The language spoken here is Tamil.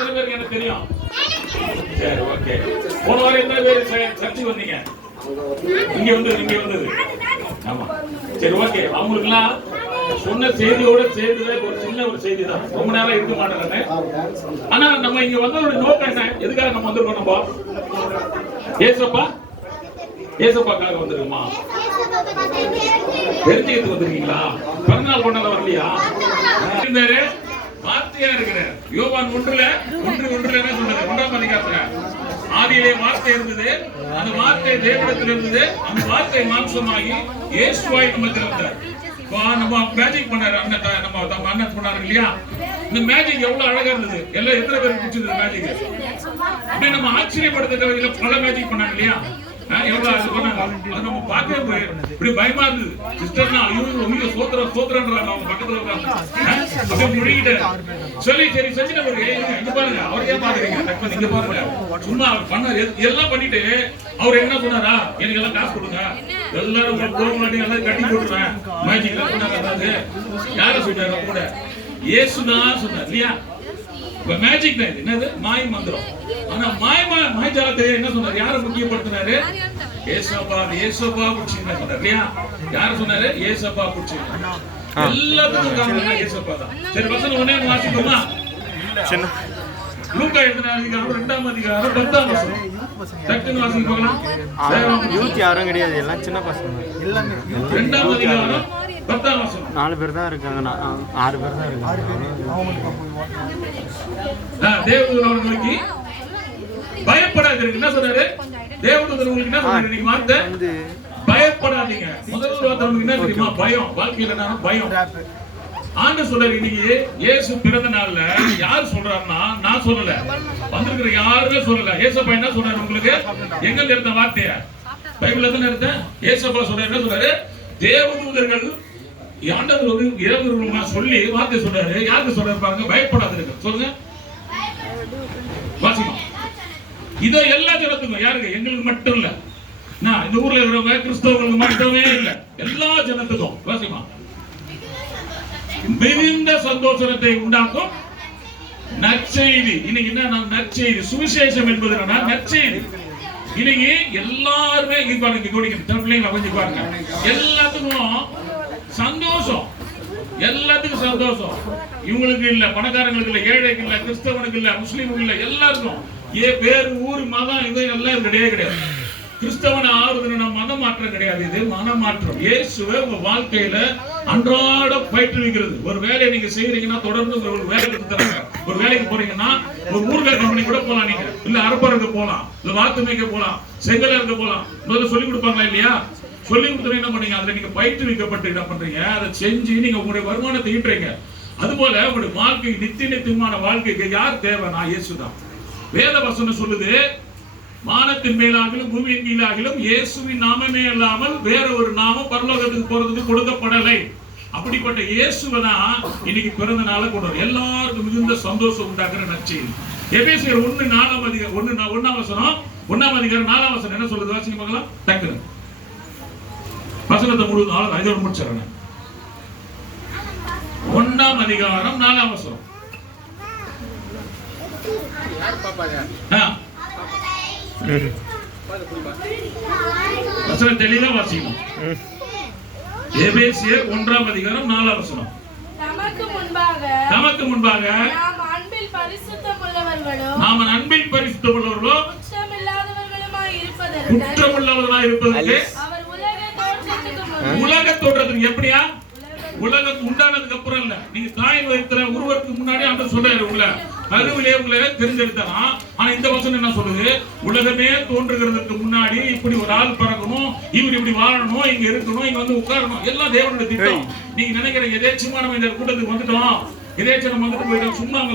எத்தனை பேருக்கு எனக்கு தெரியும்? சரி, ஓகே. போன வாரம் எத்தனை பேர் சர்ச்சுக்கு வந்தீங்க? இங்க வந்தது. ஆமா, சரி, ஓகே. அவங்களுக்குலாம் சொன்ன செய்தியோட சேர்ந்து ஒரு சின்ன ஒரு செய்தி தான். ரொம்ப நேரம் இருக்க மாட்டேன். ஆனா நம்ம இங்க வந்ததோட நோக்கம் என்ன? எதுக்காக நம்ம வந்திருக்கோம்? நம்ம ஏசப்பாக்காக வந்திருக்கோமா? தெரிஞ்சுக்கிறதுக்கு வந்திருக்கீங்களா? பிறந்தநாள் கொண்டாட வரலையா? வார்த்தையா இருக்கிறார். யோவான் 1:1 என்ன சொன்னது? 1ஆம் அதிகாரத்துல ஆதியிலே வார்த்தை இருந்தது, அந்த வார்த்தை தேவனிடத்தில் இருந்தது, அந்த வார்த்தை மாம்சமாகி இயேசுவாய் நமக்கு இருந்தார். நம்ம மேஜிக் பண்ணாரு நம்ம அண்ணன் பண்ணாரு இல்லையா? இந்த மேஜிக் எவ்வளவு அழகா இருந்தது. எல்லாம் எத்தனை பேருக்கு பிடிச்சது மேஜிக்? அப்படி நம்ம ஆச்சரியப்படுத்த பல மேஜிக் பண்ணாங்க இல்லையா? நம்ம பார்க்க இப்படி பயமா இருந்தது. சிஸ்டர்னா ஐயோ சோத்திரன்றாங்க. அவங்க பக்கத்துல உட்கார்ந்து சொல்லி சரி செஞ்சுட்டு இங்க பாருங்க, அவரையே பாக்குறீங்க, இங்க பாருங்க. சும்மா அவர் பண்ணாரு, எல்லாம் பண்ணிட்டு அவர் என்ன சொன்னாரா? எனக்கு எல்லாம் காசு கொடுங்க, எல்லாரும் எல்லாம் கட்டி போட்டுருவேன். மேஜிக் சொன்னாரு. யார சொல்றாரு? கூட இயேசுதான் சொன்னார் இல்லையா? மேஜிக் தான். என்னது? மாய மந்திரம். ஆனா மாயஜாலத்தை என்ன சொன்னாரு? யார முக்கியப்படுத்தினாரு? ஏசப்பா புடிச்சிங்க சொன்னாரு இல்லையா? யார சொன்னாரு? ஏசப்பா புடிச்சிங்க. எல்லாத்துக்கும் காரணம் ஏசப்பா தான். சரி, வசனம் ஒண்ணே வாசிப்போமா? லூக்கா எழுதின அதிகாரம் 2ஆம் அதிகாரம் 10ஆம் வசனம். டக்குன்னு வாசிக்க போகலாம். யூத் யாரும் கிடையாது, எல்லாம் சின்ன பசங்க. 2ஆம் அதிகாரம் 10ஆம் வசனம். 4 பேர் தான் இருக்காங்க. 6 பேர் தான் இருக்காங்க. தேவதூதன் நோக்கி பயப்படாதீங்க. என்ன சொன்னாரு? தேவதூதன் உங்களுக்கு என்ன சொன்னாரு? நீங்க வார்த்தை பயப்படாதீங்க. முதல் வார்த்தை என்ன தெரியுமா? பயம். வாழ்க்கையில பயம். ஆண்டு சொல்றாரு. இன்னைக்கு இயேசு பிறந்த நாள்ல யார் சொல்றாருன்னா, நான் சொல்லல, வந்திருக்கிற யாருமே சொல்லல. ஏசப்பா என்ன சொன்னாரு உங்களுக்கு? எங்க இருந்த வார்த்தைய பைபிள்ல தானே இருந்த. ஏசப்பா சொல்றாரு. என்ன சொல்றாரு? தேவதூதர்கள் ஆண்டவர் இரவு சொல்லி வார்த்தை சொல்றாரு. யாருக்கு சொல்றாரு பாருங்க? பயப்படாதீங்க. சொல்லுங்க, வாசிமா. இதோ எல்லா ஜனத்துக்கும். யாருக்கு? எங்களுக்கு மட்டும் இல்ல. நான் இந்த ஊர்ல இருக்கிறவங்க கிறிஸ்தவர்களுக்கு மட்டுமே இல்ல, எல்லா ஜனத்துக்கும். வாசிமா. மிகுந்த சந்தோஷத்தை உண்டாக்கும் நற்செய்தி. இன்னைக்கு என்ன நற்செய்தி? சுவிசேஷம் என்பது என்ன? நற்செய்தி. இன்னைக்கு எல்லாருமே கொஞ்சம் பாருங்க, எல்லாத்துக்கும் சந்தோஷம். எல்லாத்துக்கும் சந்தோஷம். இவங்களுக்கு இல்ல, பணக்காரங்களுக்கு இல்ல, ஏழைக்கு இல்ல, கிறிஸ்தவனுக்கு இல்ல, முஸ்லீமுக்கு இல்ல, எல்லாருக்கும். வேறு ஊர் மதம் இது எல்லாம் கிடையாது. கிறிஸ்தவன ஆறுதுன்னா மதம் மாற்றம் கிடையாது. இது மனமாற்றம். இயேசுவை உங்க வாழ்க்கையில அன்றாட பயிற்றுவிக்கிறது. ஒரு வேலையை நீங்க செய்யறீங்கன்னா தொடர்ந்து ஒரு வேலை தராங்க. ஒரு வேலைக்கு போறீங்கன்னா ஒரு ஊர்கார் கம்பெனி கூட போலாம், நீங்க இல்ல அரப்பருக்கு போலாம், இல்ல வாத்து மேய்க்க போலாம், செங்கலருக்கு போலாம். முதல்ல சொல்லி கொடுப்பாங்களா இல்லையா? சொல்லி கொடுத்து என்ன பண்ணீங்க? அதுல நீங்க பயிற்றுவிக்கப்பட்டு என்ன பண்றீங்க? அதை செஞ்சு நீங்க உங்களுடைய வருமானத்தை ஈட்டுறீங்க. அதுபோல உங்களுடைய வாழ்க்கை நித்தியமான வாழ்க்கைக்கு யார் தேவைன்னா இயேசுதான். வேத வசனம் சொல்லுது, வானத்தின் மேலாகிலும் பூமியின் கீழாகிலும் இயேசுவின் நாமமே அல்லாமல் வேற ஒரு நாமம் பரலோகத்துக்கு போறதுக்கு கொடுக்கப்படலை. அப்படிப்பட்ட இயேசுவை தான் இன்னைக்கு பிறந்த நாளை கொண்டு எல்லாருக்கும் மிகுந்த சந்தோஷம் உண்டாக்குற நற்செய்தி. எபேசியர் 1:4 1ஆம் வசனம் 1ஆம் அதிகாரம் 4ஆம் வசனம் என்ன சொல்லுது? வாசிங்க பார்க்கலாம். டக்குனு வசனத்தை முழுவதும் இதோட முடிச்சிடறேன். 1ஆம் அதிகாரம் 4ஆம் வசனம். வசனம் தெளிவா வாசிக்கணும். எபேசியர் 1ஆம் அதிகாரம் 4ஆம் வசனம். நமக்கு முன்பாக நாம் அன்பில் பரிசுத்தமுள்ளவர்களோ குற்றமில்லாதவர்களாய் இருப்பதற்கு உலக தோற்றத்துக்கு. எப்படியா? உலகம் உண்டானதுக்கு அப்புறம் இல்ல, நீங்க தாயின் வயித்துல உருவத்துக்கு முன்னாடி ஆண்டவர் சொல்றாரு, உள்ள கருவிலே உங்களை தெரிஞ்செடுத்தான். ஆனா இந்த வசனம் என்ன சொல்லுது? உலகமே தோன்றுகிறதுக்கு முன்னாடி இப்படி ஒரு ஆள் பிறக்கணும், இவர் இப்படி வாழணும், இங்க இருக்கணும், இங்க வந்து உட்காரணும், எல்லாம் தேவனுடைய திட்டம். நீங்க நினைக்கிற எதேச்சுமா நம்ம இந்த கூட்டத்துக்கு வந்துட்டோம், எதேச்சும் நம்ம வந்துட்டு போயிட்டோம், சும்மா அங்க